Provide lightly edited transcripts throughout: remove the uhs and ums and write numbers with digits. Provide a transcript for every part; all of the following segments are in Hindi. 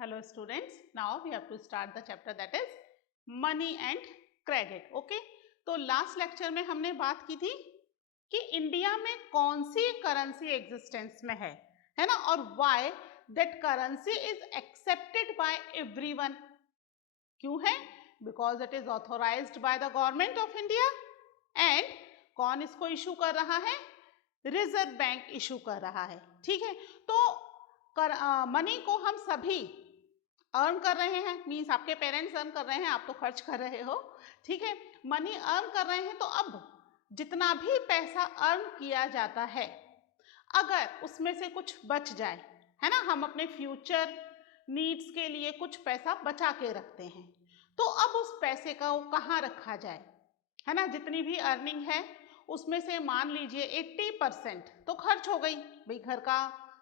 Hello students, now we have to start the chapter that is money and credit. Okay, तो लास्ट लेक्चर में हमने बात की थी कि इंडिया में कौन सी करेंसी एग्जिस्टेंस में है ना, और why that currency is accepted by everyone. क्यों है? Because it is authorised by the government of India and कौन इसको इशू कर रहा है? रिजर्व बैंक इशू कर रहा है. ठीक है, तो मनी को हम सभी अर्न कर रहे हैं, मीन्स आपके पेरेंट्स अर्न कर रहे हैं, आप तो खर्च कर रहे हो. ठीक है, मनी अर्न कर रहे हैं, तो अब जितना भी पैसा अर्न किया जाता है अगर उसमें से कुछ बच जाए, है ना, हम अपने फ्यूचर नीड्स के लिए कुछ पैसा बचा के रखते हैं, तो अब उस पैसे का वो कहाँ रखा जाए, है ना. जितनी भी अर्निंग है उसमें से मान लीजिए 80% तो खर्च हो गई. भाई घर का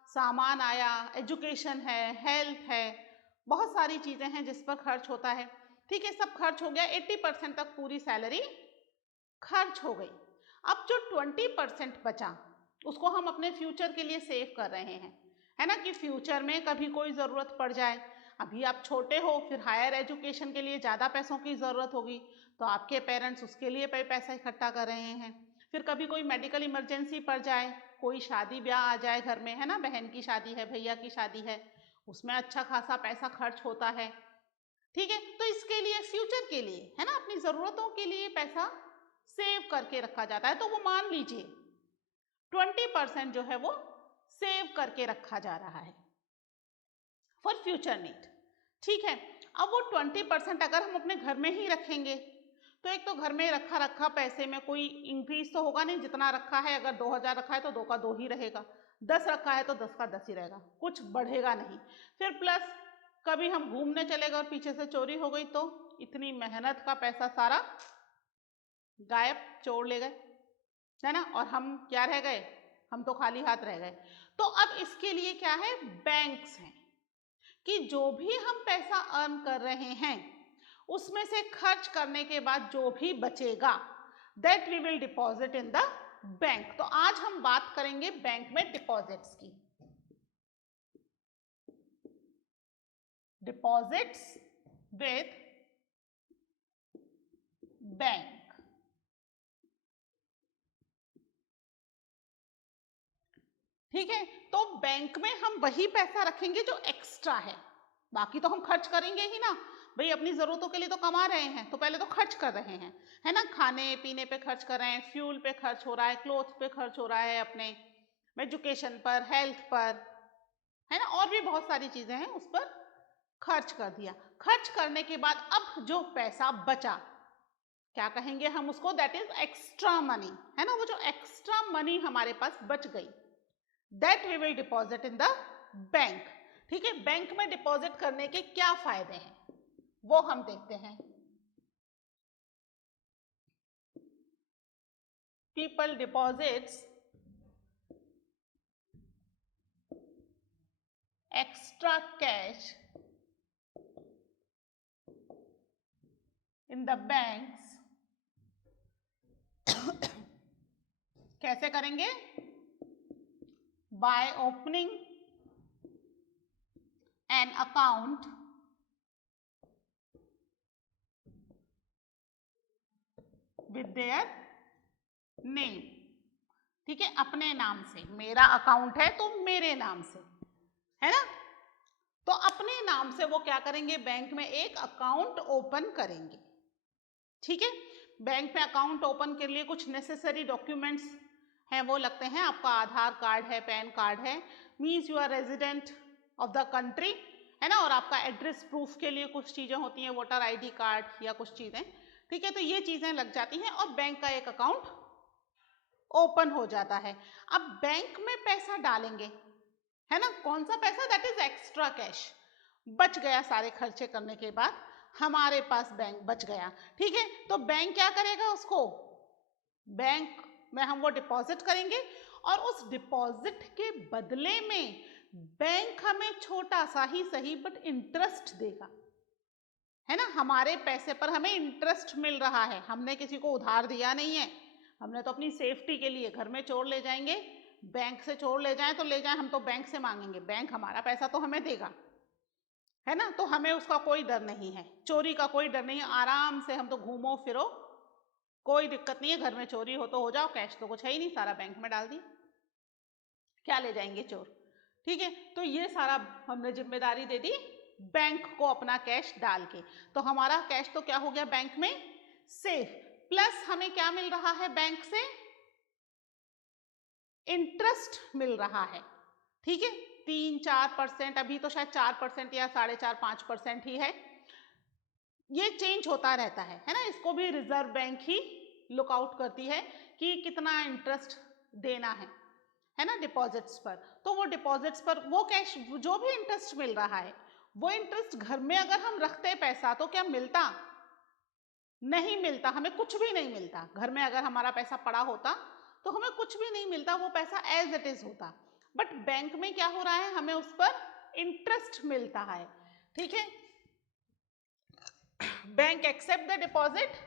सामान आया, एजुकेशन है, हेल्थ है, बहुत सारी चीजें हैं जिस पर खर्च होता है. ठीक है, सब खर्च हो गया, 80% तक पूरी सैलरी खर्च हो गई. अब जो 20% बचा उसको हम अपने फ्यूचर के लिए सेव कर रहे हैं, है ना, कि फ्यूचर में कभी कोई ज़रूरत पड़ जाए. अभी आप छोटे हो, फिर हायर एजुकेशन के लिए ज़्यादा पैसों की ज़रूरत होगी, तो आपके पेरेंट्स उसके लिए पैसा इकट्ठा कर रहे हैं. फिर कभी कोई मेडिकल इमरजेंसी पड़ जाए, कोई शादी ब्याह आ जाए घर में, है ना, बहन की शादी है, भैया की शादी है, उसमें अच्छा खासा पैसा खर्च होता है. ठीक है, तो इसके लिए फ्यूचर के लिए, है ना, अपनी ज़रूरतों के लिए पैसा सेव करके रखा जाता है. तो वो मान लीजिए 20% जो है वो सेव करके रखा जा रहा है फॉर फ्यूचर नीड. ठीक है, अब वो 20% अगर हम अपने घर में ही रखेंगे तो एक तो घर में रखा पैसे में कोई इंक्रीज तो होगा नहीं. जितना रखा है, अगर 2000 रखा है तो 2 का 2 ही रहेगा, 10 रखा है तो 10 का 10 ही रहेगा, कुछ बढ़ेगा नहीं. फिर प्लस कभी हम घूमने चले गए और पीछे से चोरी हो गई तो इतनी मेहनत का पैसा सारा गायब, चोर ले गए, है ना, और हम क्या रह गए? हम तो खाली हाथ रह गए. तो अब इसके लिए क्या है? बैंक्स हैं कि जो भी हम पैसा अर्न कर रहे हैं उसमें से खर्च करने के बाद जो भी बचेगा that we will deposit in the bank. तो आज हम बात करेंगे बैंक में डिपॉजिट्स की. Deposits with bank. ठीक है, तो बैंक में हम वही पैसा रखेंगे जो एक्स्ट्रा है, बाकी तो हम खर्च करेंगे ही ना. भाई अपनी जरूरतों के लिए तो कमा रहे हैं, तो पहले तो खर्च कर रहे हैं, है ना, खाने पीने पे खर्च कर रहे हैं, फ्यूल पे खर्च हो रहा है, क्लोथ पे खर्च हो रहा है, अपने एजुकेशन पर, हेल्थ पर, है ना, और भी बहुत सारी चीजें हैं, उस पर खर्च कर दिया. खर्च करने के बाद अब जो पैसा बचा, क्या कहेंगे हम उसको? दैट इज एक्स्ट्रा मनी, है ना. वो जो एक्स्ट्रा मनी हमारे पास बच गई that we will deposit in the bank. ठीक है, बैंक में डिपॉजिट करने के क्या फायदे हैं वो हम देखते हैं. People deposits extra cash in the banks. कैसे करेंगे? By opening an account with their name. ठीक है, अपने नाम से. मेरा अकाउंट है तो मेरे नाम से, है ना, तो अपने नाम से वो क्या करेंगे? बैंक में एक अकाउंट ओपन करेंगे. ठीक है, बैंक में अकाउंट ओपन के लिए कुछ नेसेसरी डॉक्यूमेंट्स हैं, वो लगते हैं. आपका आधार कार्ड है, पैन कार्ड है, means you are resident of the country, है ना, और आपका एड्रेस प्रूफ के लिए कुछ चीज़ें होती हैं, वोटर आईडी कार्ड या कुछ चीज़ें. ठीक है, तो ये चीज़ें लग जाती हैं और बैंक का एक अकाउंट ओपन हो जाता है. अब बैंक में पैसा डालेंगे, है ना, कौन सा पैसा? That is extra cash. बच गया, सारे खर्चे करने के बाद हमारे पास बैंक बच गया. ठीक है, तो बैंक क्या करेगा? उसको बैंक में हम वो डिपॉजिट करेंगे और उस डिपॉजिट के बदले में बैंक हमें छोटा सा ही सही बट इंटरेस्ट देगा, है ना. हमारे पैसे पर हमें इंटरेस्ट मिल रहा है, हमने किसी को उधार दिया नहीं है. हमने तो अपनी सेफ्टी के लिए, घर में चोर ले जाएंगे, बैंक से चोर ले जाएं तो ले जाएं, हम तो बैंक से मांगेंगे, बैंक हमारा पैसा तो हमें देगा, है ना, तो हमें उसका कोई डर नहीं है, चोरी का कोई डर नहीं है, आराम से हम तो घूमो फिरो, कोई दिक्कत नहीं है। घर में चोरी हो तो हो जाओ, कैश तो कुछ है ही नहीं, सारा बैंक में डाल दी, क्या ले जाएंगे चोर। ठीक है, तो ये सारा हमने जिम्मेदारी दे दी बैंक को अपना कैश डाल के। तो हमारा कैश तो क्या हो गया बैंक में सेफ, प्लस हमें क्या मिल रहा है बैंक से, इंटरेस्ट मिल रहा है। ठीक है, 3-4%, अभी तो शायद 4% या 4.5-5% ही है, ये चेंज होता रहता है ना। इसको भी रिजर्व बैंक ही लुकआउट करती है कि कितना इंटरेस्ट देना है ना, डिपॉजिट्स पर। तो वो डिपॉजिट्स पर वो कैश, जो भी इंटरेस्ट मिल रहा है, वो इंटरेस्ट घर में अगर हम रखते पैसा तो क्या मिलता, नहीं मिलता, हमें कुछ भी नहीं मिलता। घर में अगर हमारा पैसा पड़ा होता तो हमें कुछ भी नहीं मिलता, वो पैसा एज इट इज होता। बट बैंक में क्या हो रहा है, हमें उस पर इंटरेस्ट मिलता है। ठीक है, bank accept the deposit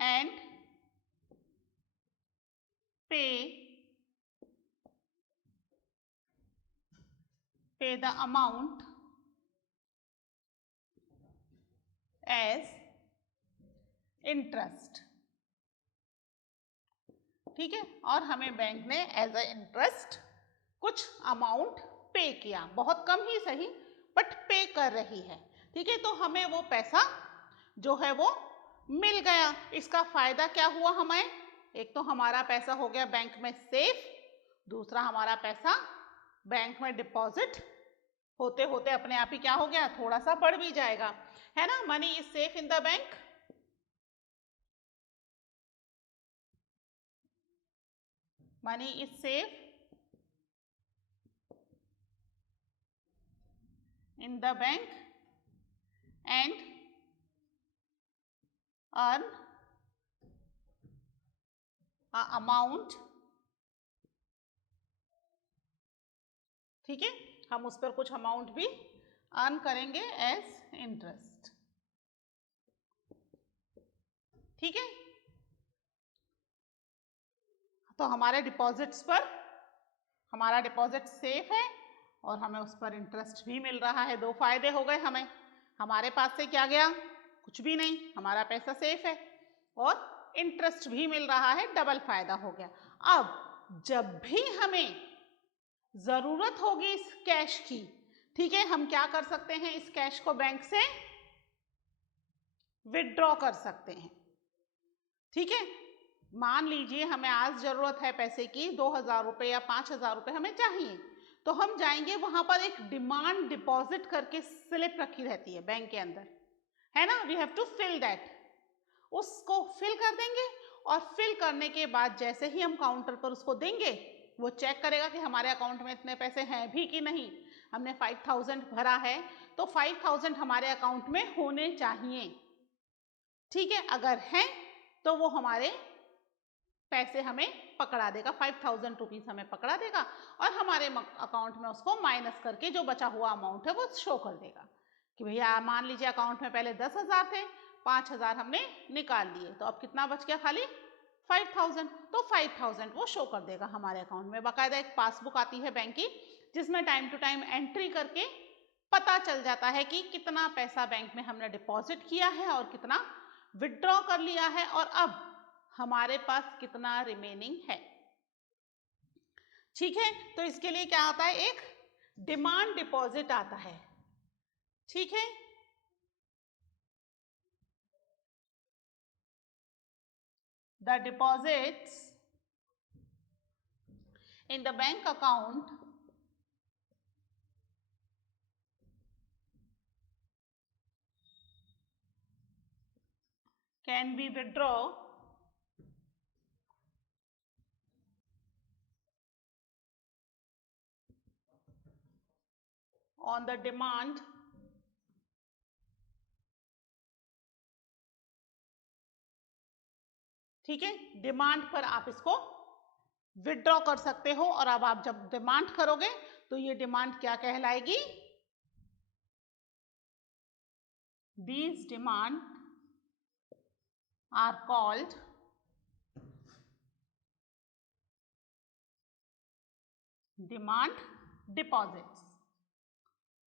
and pay the amount as interest। ठीक है, और हमें बैंक ने एज अ इंटरेस्ट कुछ अमाउंट पे किया, बहुत कम ही सही, बट पे कर रही है। ठीक है, तो हमें वो पैसा जो है वो मिल गया। इसका फायदा क्या हुआ हमें, एक तो हमारा पैसा हो गया बैंक में सेफ, दूसरा हमारा पैसा बैंक में डिपॉजिट होते होते अपने आप ही क्या हो गया, थोड़ा सा बढ़ भी जाएगा, है ना। Money is safe in the bank, money is safe in the bank and earn a amount। ठीक है, हम उस पर कुछ अमाउंट भी अर्न करेंगे एज इंटरेस्ट। ठीक है, तो हमारे डिपॉजिट्स पर, हमारा डिपॉजिट सेफ है और हमें उस पर इंटरेस्ट भी मिल रहा है। दो फायदे हो गए हमें, हमारे पास से क्या गया, कुछ भी नहीं, हमारा पैसा सेफ है और इंटरेस्ट भी मिल रहा है, डबल फायदा हो गया। अब जब भी हमें जरूरत होगी इस कैश की, ठीक है, हम क्या कर सकते हैं, इस कैश को बैंक से विथड्रॉ कर सकते हैं। ठीक है, मान लीजिए हमें आज जरूरत है पैसे की, 2,000 रुपये या 5,000 रुपये हमें चाहिए, तो हम जाएंगे, वहां पर एक डिमांड डिपॉजिट करके स्लिप रखी रहती है बैंक के अंदर, है ना, we have to fill that, उसको फिल कर देंगे और फिल करने के बाद जैसे ही हम काउंटर पर उसको देंगे, वो चेक करेगा कि हमारे अकाउंट में इतने पैसे हैं भी कि नहीं। हमने 5,000 भरा है तो 5,000 हमारे अकाउंट में होने चाहिए। ठीक है, अगर हैं तो वो हमारे पैसे हमें पकड़ा देगा, 5,000 रुपीज हमें पकड़ा देगा और हमारे अकाउंट में उसको माइनस करके जो बचा हुआ अमाउंट है वो शो कर देगा कि भैया मान लीजिए अकाउंट में पहले 10,000 थे, 5,000 हमने निकाल लिए, तो अब कितना बच गया, खाली 5,000। तो 5,000 वो शो कर देगा हमारे अकाउंट में। बाकायदा एक पासबुक आती है बैंक की जिसमें टाइम टू टाइम एंट्री करके पता चल जाता है कि कितना पैसा बैंक में हमने डिपॉजिट किया है और कितना विथड्रॉ कर लिया है और अब हमारे पास कितना रिमेनिंग है। ठीक है, तो इसके लिए क्या आता है, एक डिमांड डिपॉजिट आता है। ठीक है, the deposits in the bank account can be withdrawn on the demand ठीक है, डिमांड पर आप इसको विथड्रॉ कर सकते हो और अब आप जब डिमांड करोगे तो ये डिमांड क्या कहलाएगी, these demand are called demand deposits,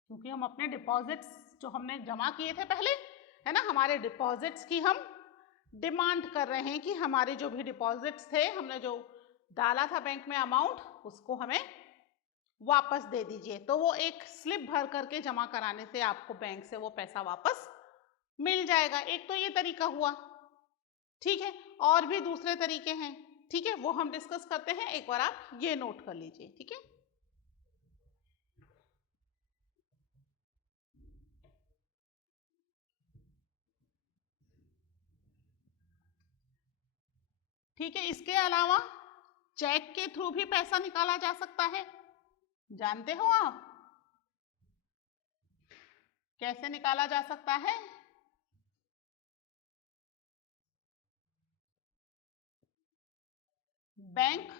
क्योंकि हम अपने डिपॉजिट्स जो हमने जमा किए थे पहले, है ना, हमारे डिपॉजिट्स की हम डिमांड कर रहे हैं कि हमारे जो भी डिपॉजिट्स थे, हमने जो डाला था बैंक में अमाउंट, उसको हमें वापस दे दीजिए। तो वो एक स्लिप भर करके जमा कराने से आपको बैंक से वो पैसा वापस मिल जाएगा। एक तो ये तरीका हुआ, ठीक है, और भी दूसरे तरीके हैं, ठीक है, वो हम डिस्कस करते हैं। एक बार आप ये नोट कर लीजिए, ठीक है। ठीक है, इसके अलावा चेक के थ्रू भी पैसा निकाला जा सकता है। जानते हो आप कैसे निकाला जा सकता है? बैंक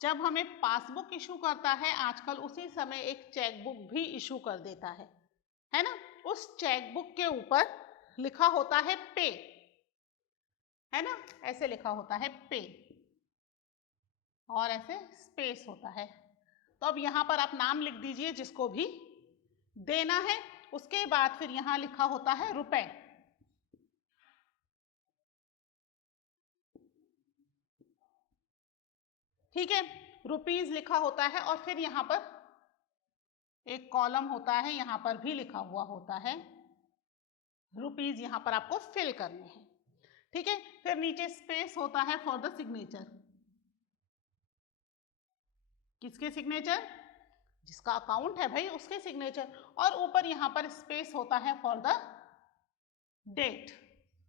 जब हमें पासबुक इशू करता है आजकल, उसी समय एक चेकबुक भी इशू कर देता है ना। उस चेकबुक के ऊपर लिखा होता है पे, है ना, ऐसे लिखा होता है पे, और ऐसे स्पेस होता है। तो अब यहां पर आप नाम लिख दीजिए जिसको भी देना है। उसके बाद फिर यहां लिखा होता है रुपए, ठीक है, रुपीज लिखा होता है, और फिर यहां पर एक कॉलम होता है, यहां पर भी लिखा हुआ होता है रुपीज, यहां पर आपको फिल करने हैं, ठीक है। फिर नीचे स्पेस होता है फॉर द सिग्नेचर। किसके सिग्नेचर? जिसका अकाउंट है भाई, उसके सिग्नेचर। और ऊपर यहां पर स्पेस होता है फॉर द डेट,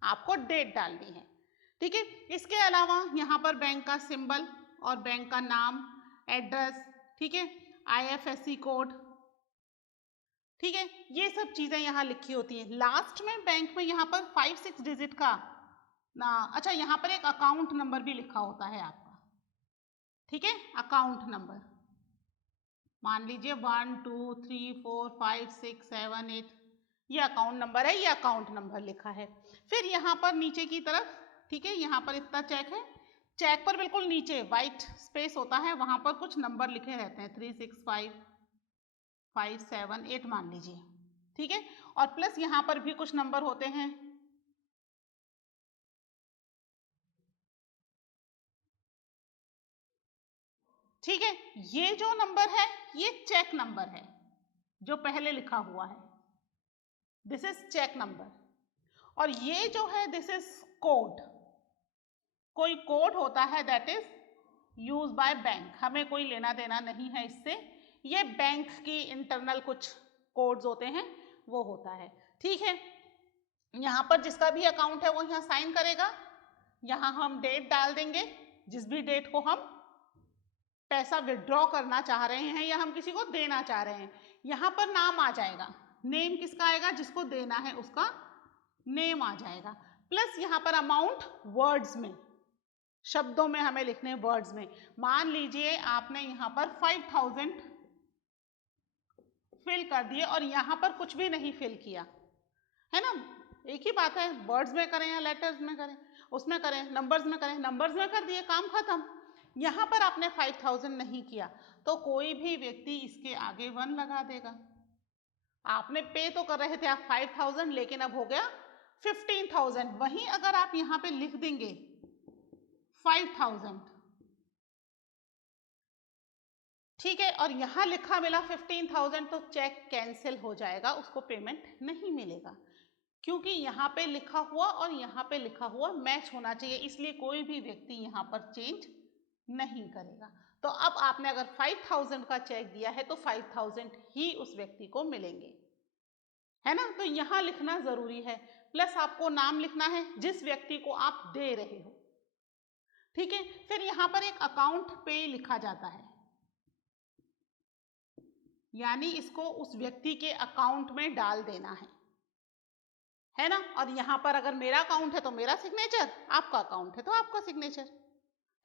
आपको डेट डालनी है, ठीक है। इसके अलावा यहां पर बैंक का सिंबल और बैंक का नाम, एड्रेस, ठीक है, IFSC कोड, ठीक है, ये सब चीजें यहां लिखी होती हैं। लास्ट में बैंक में यहां पर 5-6 डिजिट का ना, अच्छा, यहां पर एक अकाउंट नंबर भी लिखा होता है आपका, ठीक है, अकाउंट नंबर। मान लीजिए 1 2 3 4 5 6 7 8, ये अकाउंट नंबर है, ये अकाउंट नंबर लिखा है। फिर यहाँ पर नीचे की तरफ, ठीक है, यहाँ पर इतना चेक है, चेक पर बिल्कुल नीचे वाइट स्पेस होता है, वहां पर कुछ नंबर लिखे रहते हैं, 3 6 5 5 7 8 मान लीजिए, ठीक है, और प्लस यहाँ पर भी कुछ नंबर होते हैं, ठीक है। ये जो नंबर है ये चेक नंबर है जो पहले लिखा हुआ है, दिस इज चेक नंबर। और ये जो है दिस इज कोड, कोई कोड होता है that is use by bank, हमें कोई लेना देना नहीं है इससे, ये बैंक की इंटरनल कुछ कोड्स होते हैं वो होता है, ठीक है। यहाँ पर जिसका भी अकाउंट है वो यहाँ साइन करेगा, यहाँ हम डेट डाल देंगे, जिस भी डेट को हम पैसा विड्रॉ करना चाह रहे हैं या हम किसी को देना चाह रहे हैं, यहाँ पर नाम आ जाएगा, नेम किसका आएगा, जिसको देना है उसका नेम आ जाएगा, प्लस यहाँ पर अमाउंट वर्ड्स में, शब्दों में हमें लिखने वर्ड्स में। मान लीजिए आपने यहाँ पर 5000 फिल कर दिए और यहाँ पर कुछ भी नहीं फिल किया, है ना, एक ही बात है, वर्ड्स में करें या लेटर्स में करें, उसमें करें, नंबर्स में करें, नंबर्स में कर दिए, काम खत्म। यहाँ पर आपने 5000 नहीं किया तो कोई भी व्यक्ति इसके आगे 1 लगा देगा। आपने पे तो कर रहे थे आप 5000, लेकिन अब हो गया 15000। वहीं अगर आप यहाँ पे लिख देंगे 5000, ठीक है, और यहाँ लिखा मिला 15000, तो चेक कैंसिल हो जाएगा, उसको पेमेंट नहीं मिलेगा, क्योंकि यहाँ पे लिखा हुआ और यहाँ पे लिखा हुआ मैच होना चाहिए, इसलिए कोई भी व्यक्ति यहाँ पर चेंज नहीं करेगा। तो अब आपने अगर 5000 का चेक दिया है तो 5000 ही उस व्यक्ति को मिलेंगे, है ना। तो यहाँ लिखना जरूरी है, प्लस आपको नाम लिखना है जिस व्यक्ति को आप दे रहे हो, ठीक है। फिर यहाँ पर एक अकाउंट पे लिखा जाता है, यानी इसको उस व्यक्ति के अकाउंट में डाल देना है ना। और यहाँ पर अगर मेरा अकाउंट है तो मेरा सिग्नेचर, आपका अकाउंट है तो आपका सिग्नेचर,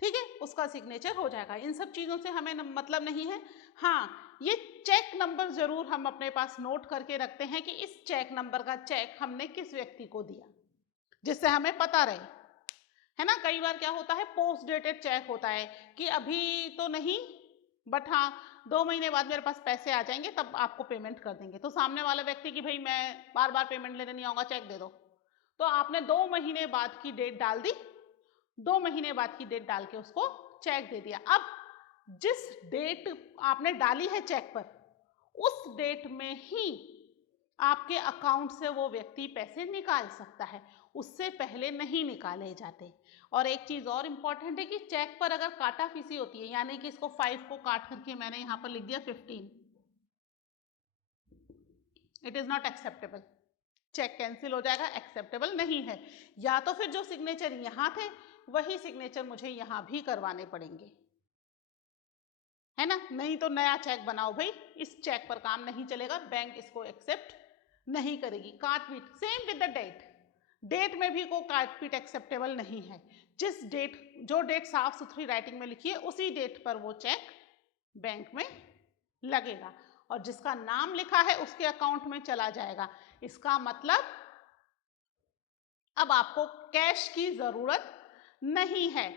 ठीक है, उसका सिग्नेचर हो जाएगा। इन सब चीजों से हमें मतलब नहीं है। हाँ, ये चेक नंबर जरूर हम अपने पास नोट करके रखते हैं कि इस चेक नंबर का चेक हमने किस व्यक्ति को दिया, जिससे हमें पता रहे, है ना। कई बार क्या होता है, पोस्ट डेटेड चेक होता है कि अभी तो नहीं, बट हाँ 2 महीने बाद मेरे पास पैसे आ जाएंगे तब आपको पेमेंट कर देंगे। तो सामने वाला व्यक्ति कि भाई मैं बार बार पेमेंट लेने नहीं आऊंगा, चेक दे दो। तो आपने 2 महीने बाद की डेट डाल दी, 2 महीने बाद की डेट डाल के उसको चेक दे दिया। अब जिस डेट आपने डाली है चेक पर, उस डेट में ही आपके अकाउंट से वो व्यक्ति पैसे निकाल सकता है, उससे पहले नहीं निकाले जाते। और एक चीज और इंपॉर्टेंट है कि चेक पर अगर काटा फीसी होती है, यानी कि इसको 5 को काट करके मैंने यहां पर लिख दिया 15, it is not acceptable, cheque cancel हो जाएगा, एक्सेप्टेबल नहीं है। या तो फिर जो सिग्नेचर यहां थे वही सिग्नेचर मुझे यहां भी करवाने पड़ेंगे, है ना। नहीं तो नया चेक बनाओ भाई, इस चेक पर काम नहीं चलेगा, बैंक इसको एक्सेप्ट नहीं करेगी। काटपीट same with the date, date में भी कोई काटपीट एक्सेप्टेबल नहीं है। जिस डेट, जो डेट साफ सुथरी राइटिंग में लिखी है उसी डेट पर वो चेक बैंक में लगेगा और जिसका नाम लिखा है उसके अकाउंट में चला जाएगा। इसका मतलब अब आपको कैश की जरूरत नहीं है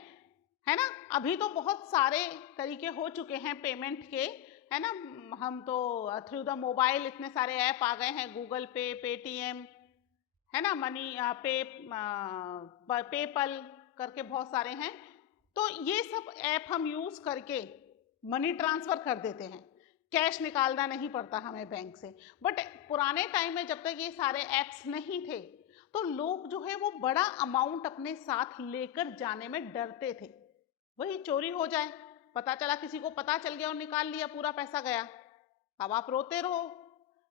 ना। अभी तो बहुत सारे तरीके हो चुके हैं पेमेंट के, है ना। हम तो थ्रू द मोबाइल इतने सारे ऐप आ गए हैं, गूगल पे, पेटीएम, है ना, मनी पेपल करके बहुत सारे हैं। तो ये सब ऐप हम यूज करके मनी ट्रांसफर कर देते हैं, कैश निकालना नहीं पड़ता हमें बैंक से। बट पुराने टाइम में जब तक ये सारे ऐप्स नहीं थे तो लोग जो है वो बड़ा अमाउंट अपने साथ लेकर जाने में डरते थे, वही चोरी हो जाए, पता चला किसी को पता चल गया और निकाल लिया, पूरा पैसा गया। अब आप रोते रहो,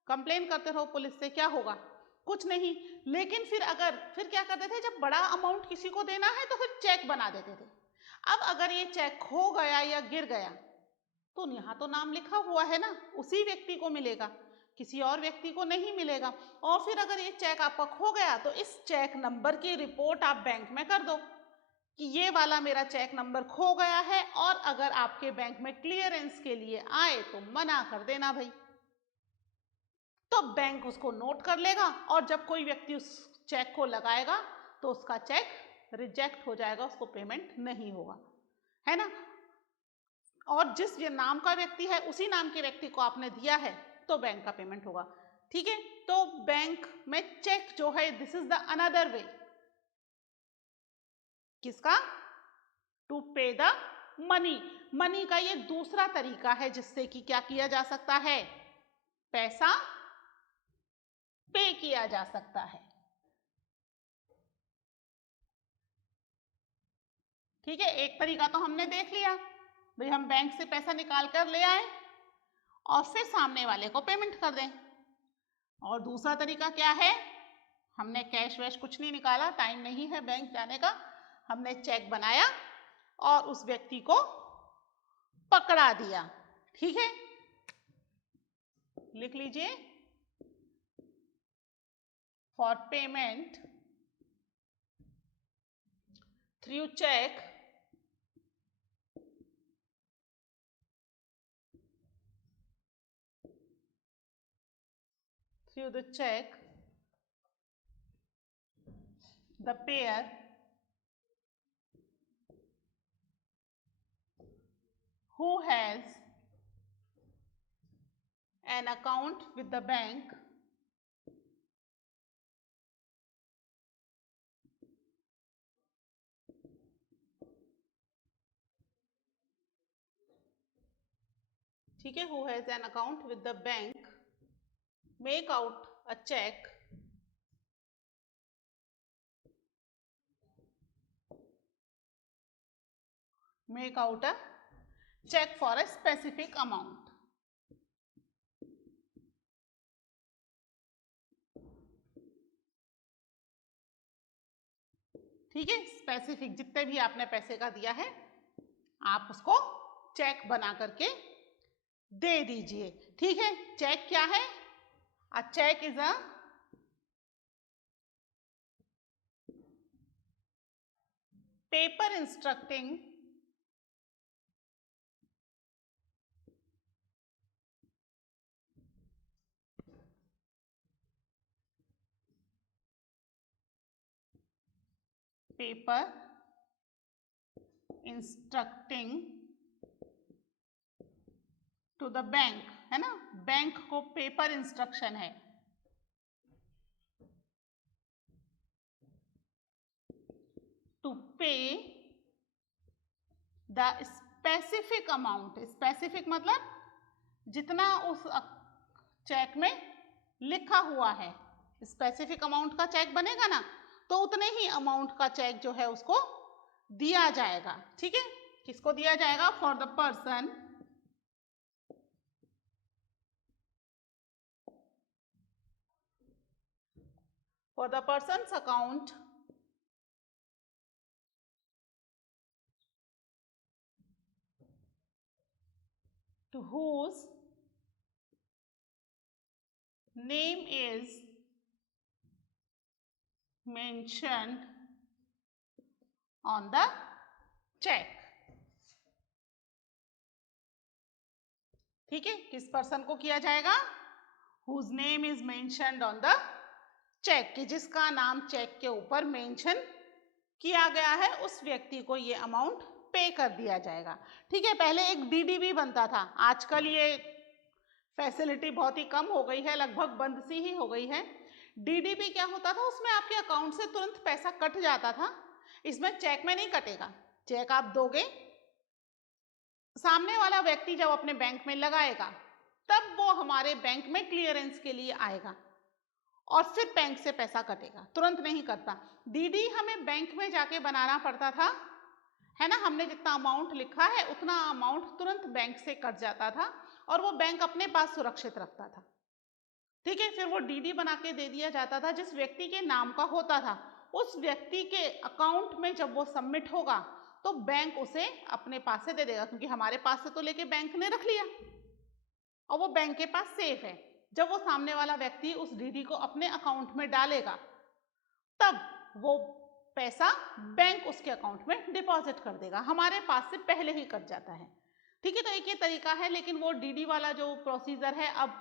कंप्लेन करते रहो पुलिस से, क्या होगा, कुछ नहीं। लेकिन फिर क्या करते थे, जब बड़ा अमाउंट किसी को देना है तो फिर चेक बना देते थे। अब अगर ये चेक खो गया या गिर गया तो यहाँ तो नाम लिखा हुआ है ना, उसी व्यक्ति को मिलेगा, किसी और व्यक्ति को नहीं मिलेगा। और फिर अगर ये चेक आपका खो गया तो इस चेक नंबर की रिपोर्ट आप बैंक में कर दो कि ये वाला मेरा चेक नंबर खो गया है, और अगर आपके बैंक में क्लियरेंस के लिए आए तो मना कर देना भाई। तो बैंक उसको नोट कर लेगा और जब कोई व्यक्ति उस चेक को लगाएगा तो उसका चेक रिजेक्ट हो जाएगा, उसको पेमेंट नहीं होगा, है ना। और जिस ये नाम का व्यक्ति है उसी नाम के व्यक्ति को आपने दिया है तो बैंक का पेमेंट होगा, ठीक है। तो बैंक में चेक जो है, this is the another way, किसका, to pay the money, money का ये दूसरा तरीका है जिससे कि क्या किया जा सकता है, पैसा पे किया जा सकता है, ठीक है। एक तरीका तो हमने देख लिया भाई, हम बैंक से पैसा निकाल कर ले आए और फिर सामने वाले को पेमेंट कर दें। और दूसरा तरीका क्या है, हमने कैश वैश कुछ नहीं निकाला, टाइम नहीं है बैंक जाने का, हमने चेक बनाया और उस व्यक्ति को पकड़ा दिया, ठीक है। लिख लीजिए, for payment through cheque the payer who has an account with the bank ठीक है, who has an account with the bank make out a check for a specific amount, ठीक है। स्पेसिफिक जितने भी आपने पैसे का दिया है आप उसको चेक बना करके दे दीजिए, ठीक है। चेक क्या है, a cheque is a paper instructing paper instructing to the bank, है ना, बैंक को पेपर इंस्ट्रक्शन है to pay the specific amount. Specific मतलब जितना उस चेक में लिखा हुआ है, स्पेसिफिक अमाउंट का चेक बनेगा ना, तो उतने ही अमाउंट का चेक जो है उसको दिया जाएगा। ठीक है, किसको दिया जाएगा? For the person's account to whose name is mentioned on the check। ठीक है, किस पर्सन को किया जाएगा? whose name is mentioned on the check, कि जिसका नाम चेक के ऊपर मेंशन किया गया है, उस व्यक्ति को ये अमाउंट पे कर दिया जाएगा। ठीक है, पहले एक डीडी भी बनता था, आजकल ये फैसिलिटी बहुत ही कम हो गई है, लगभग बंद सी ही हो गई है। डीडीपी क्या होता था? उसमें आपके अकाउंट से तुरंत पैसा कट जाता था, इसमें चेक में नहीं कटेगा। चेक आप दोगे, सामने वाला व्यक्ति जब अपने बैंक में लगाएगा तब वो हमारे बैंक में क्लियरेंस के लिए आएगा और फिर बैंक से पैसा कटेगा, तुरंत नहीं कटता। डीडी हमें बैंक में जाके बनाना पड़ता था, है ना, हमने जितना अमाउंट लिखा है उतना अमाउंट तुरंत बैंक से कट जाता था और वो बैंक अपने पास सुरक्षित रखता था। ठीक है, फिर वो डीडी बना के दे दिया जाता था, जिस व्यक्ति के नाम का होता था उस व्यक्ति के अकाउंट में जब वो सबमिट होगा तो बैंक उसे अपने पास से दे देगा, क्योंकि हमारे पास से तो लेके बैंक ने रख लिया और वो बैंक के पास सेफ है। जब वो सामने वाला व्यक्ति उस डीडी को अपने अकाउंट में डालेगा तब वो पैसा बैंक उसके अकाउंट में डिपॉजिट कर देगा, हमारे पास से पहले ही कट जाता है। ठीक है, तो एक ये तरीका है, लेकिन वो डीडी वाला जो प्रोसीजर है अब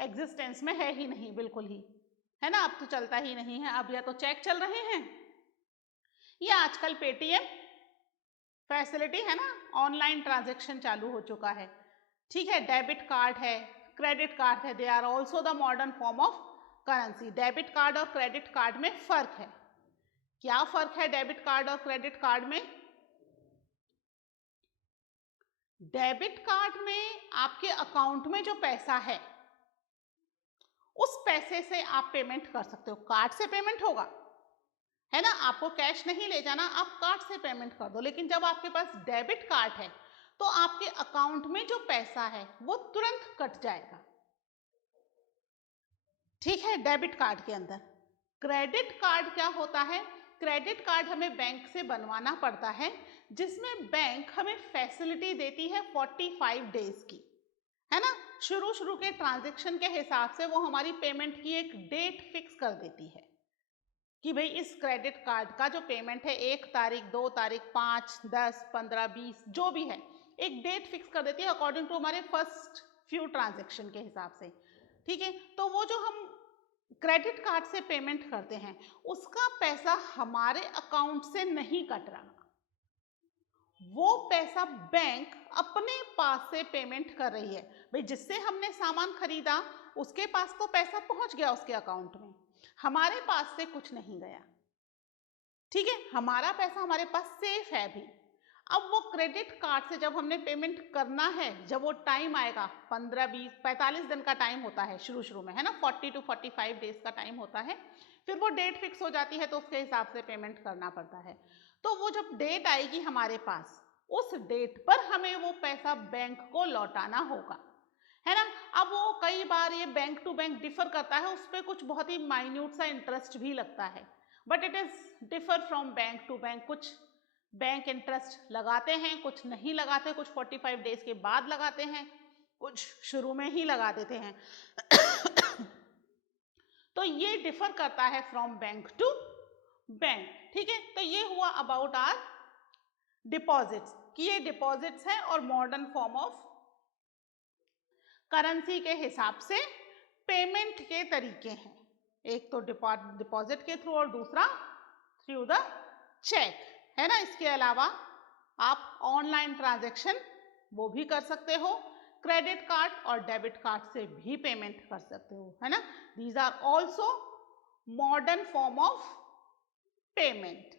एग्जिस्टेंस में है ही नहीं, बिल्कुल ही, है ना, अब तो चलता ही नहीं है। अब या तो चेक चल रहे हैं या आजकल पेटीएम फैसिलिटी है ना, ऑनलाइन ट्रांजैक्शन चालू हो चुका है। ठीक है, डेबिट कार्ड है, क्रेडिट कार्ड है, they are also the modern form of currency. Debit card और क्रेडिट कार्ड में फर्क है। क्या फर्क है डेबिट कार्ड और क्रेडिट कार्ड में? डेबिट कार्ड में आपके अकाउंट में जो पैसा है उस पैसे से आप पेमेंट कर सकते हो, कार्ड से पेमेंट होगा, है ना, आपको कैश नहीं ले जाना, आप कार्ड से पेमेंट कर दो। लेकिन जब आपके पास डेबिट कार्ड है तो आपके अकाउंट में जो पैसा है वो तुरंत कट जाएगा। ठीक है, डेबिट कार्ड के अंदर। क्रेडिट कार्ड क्या होता है? क्रेडिट कार्ड हमें बैंक से बनवाना पड़ता है, जिसमें बैंक हमें फैसिलिटी देती है 45 डेज की, है ना। शुरू के ट्रांजैक्शन के हिसाब से वो हमारी पेमेंट की एक डेट फिक्स कर देती है कि भाई इस क्रेडिट कार्ड का जो पेमेंट है 1 तारीख, 2 तारीख, 5, 10, 15, 20 जो भी है, एक डेट फिक्स कर देती है अकॉर्डिंग टू हमारे फर्स्ट फ्यू ट्रांजैक्शन के हिसाब से। ठीक है, तो वो जो हम क्रेडिट कार्ड से पेमेंट करते हैं उसका पैसा हमारे अकाउंट से नहीं कट रहा, वो पैसा बैंक अपने पास से पेमेंट कर रही है। भाई जिससे हमने सामान खरीदा उसके पास तो पैसा पहुंच गया उसके अकाउंट में, हमारे पास से कुछ नहीं गया। ठीक है, हमारा पैसा हमारे पास सेफ है अभी। अब वो क्रेडिट कार्ड से जब हमने पेमेंट करना है, जब वो टाइम आएगा, 15, 20, 45 दिन का टाइम होता है शुरू में, है ना, 40 to 45 डेज का टाइम होता है, फिर वो डेट फिक्स हो जाती है तो उसके हिसाब से पेमेंट करना पड़ता है। तो वो जब डेट आएगी हमारे पास, उस डेट पर हमें वो पैसा बैंक को लौटाना होगा, है ना। अब वो कई बार ये बैंक टू बैंक डिफर करता है, उस पर कुछ बहुत ही माइन्यूट सा इंटरेस्ट भी लगता है, but it is differ from bank to bank. कुछ बैंक इंटरेस्ट लगाते हैं, कुछ नहीं लगाते, कुछ 45 डेज के बाद लगाते हैं, कुछ शुरू में ही लगा देते हैं। तो ये डिफर करता है फ्रॉम बैंक टू बैंक। ठीक है, तो ये हुआ अबाउट आर डिपॉजिट्स, कि ये डिपॉजिट्स हैं और मॉडर्न फॉर्म ऑफ करेंसी के हिसाब से पेमेंट के तरीके हैं। एक तो डिपॉजिट के थ्रू और दूसरा थ्रू द चेक, है ना। इसके अलावा आप ऑनलाइन ट्रांजैक्शन वो भी कर सकते हो, क्रेडिट कार्ड और डेबिट कार्ड से भी पेमेंट कर सकते हो, है ना। These are also modern form of payment.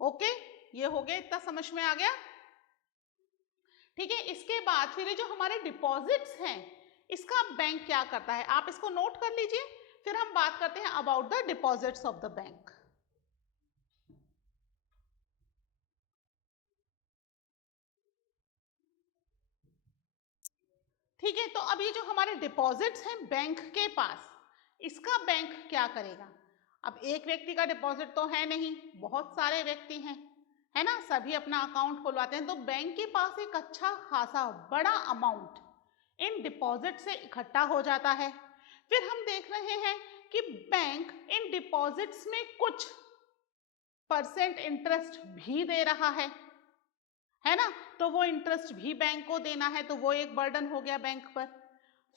Okay, ये हो गया, इतना समझ में आ गया। ठीक है, इसके बाद फिर ये जो हमारे डिपॉजिट्स हैं इसका बैंक क्या करता है, आप इसको नोट कर लीजिए, फिर हम बात करते हैं about the deposits of the bank. ठीक है, तो अब ये जो हमारे डिपॉजिट्स हैं बैंक के पास, इसका बैंक क्या करेगा। अब एक व्यक्ति का डिपॉजिट तो है नहीं, बहुत सारे व्यक्ति हैं, है ना, सभी अपना अकाउंट खुलवाते हैं, तो बैंक के पास एक अच्छा खासा बड़ा अमाउंट इन डिपॉजिट से इकट्ठा हो जाता है। फिर हम देख रहे हैं कि बैंक इन डिपॉजिट्स में कुछ परसेंट इंटरेस्ट भी दे रहा है ना, तो वो इंटरेस्ट भी बैंक को देना है, तो वो एक बर्डन हो गया बैंक पर।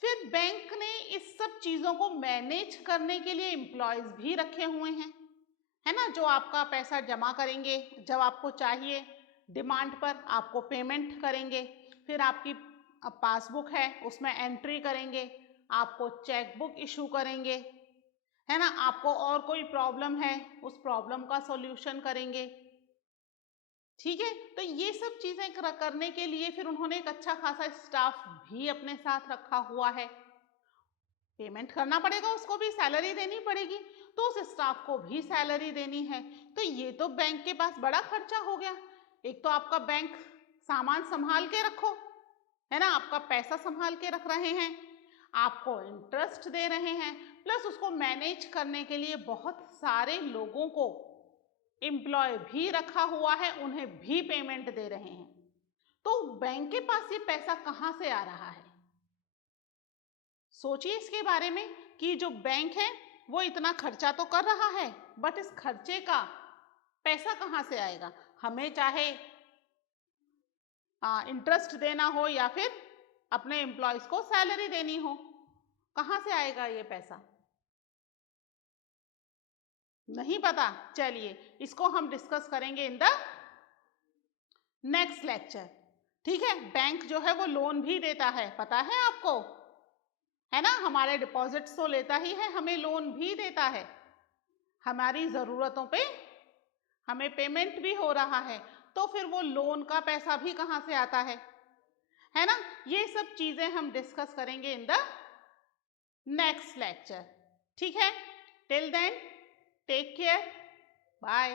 फिर बैंक ने इस सब चीजों को मैनेज करने के लिए एम्प्लॉयज भी रखे हुए हैं, है ना, जो आपका पैसा जमा करेंगे, जब आपको चाहिए डिमांड पर आपको पेमेंट करेंगे, फिर आपकी पासबुक है उसमें एंट्री करेंगे, आपको चेकबुक इशू करेंगे, है ना, आपको और कोई प्रॉब्लम है उस प्रॉब्लम का सॉल्यूशन करेंगे। ठीक है, तो ये सब चीजें करने के लिए फिर उन्होंने एक अच्छा खासा स्टाफ भी अपने साथ रखा हुआ है। पेमेंट करना पड़ेगा, उसको भी सैलरी देनी पड़ेगी, तो उस स्टाफ को भी सैलरी देनी है। तो ये तो बैंक के पास बड़ा खर्चा हो गया। एक तो आपका बैंक सामान संभाल के रखो, है ना, आपका पैसा संभाल के रख रहे हैं, आपको इंटरेस्ट दे रहे हैं, प्लस उसको मैनेज करने के लिए बहुत सारे लोगों को एम्प्लॉय भी रखा हुआ है, उन्हें भी पेमेंट दे रहे हैं। तो बैंक के पास ये पैसा कहां से आ रहा है, सोचिए इसके बारे में कि जो बैंक है वो इतना खर्चा तो कर रहा है, बट इस खर्चे का पैसा कहां से आएगा। हमें चाहे इंटरेस्ट देना हो या फिर अपने एम्प्लॉयज को सैलरी देनी हो, कहां से आएगा ये पैसा, नहीं पता। चलिए इसको हम डिस्कस करेंगे इन द नेक्स्ट लेक्चर। ठीक है, बैंक जो है वो लोन भी देता है, पता है आपको, है ना, हमारे डिपॉजिट्स तो लेता ही है, हमें लोन भी देता है, हमारी जरूरतों पे हमें पेमेंट भी हो रहा है, तो फिर वो लोन का पैसा भी कहां से आता है ना। ये सब चीजें हम डिस्कस करेंगे इन द नेक्स्ट लेक्चर। ठीक है, till then take care, bye.